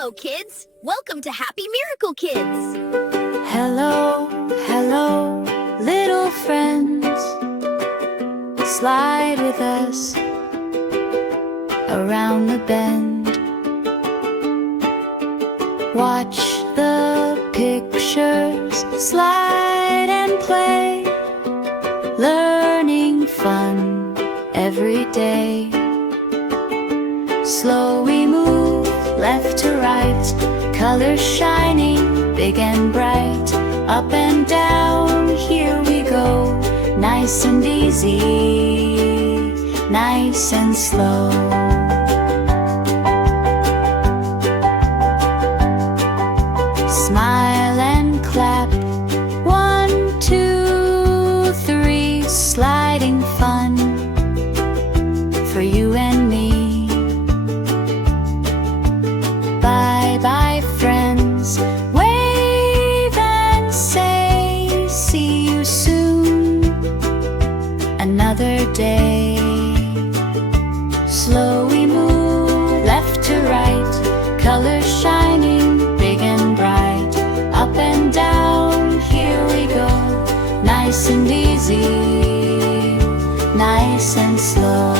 Hello, kids! Welcome to Happy Miracle Kids! Hello, hello, little friends. Slide with us around the bend. Watch the pictures slide and play. Learning fun every day. Slow we move left to right, colors shining big and bright. Up and down, here we go, nice and easy, nice and slow. Smile and clap, 1, 2, 3, sliding fun for you and me. Bye-bye, friends, wave and say, see you soon, another day. Slow we move, left to right, colors shining big and bright. Up and down, here we go, nice and easy, nice and slow.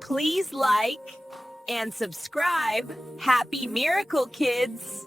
Please like and subscribe Happy Miracle Kids!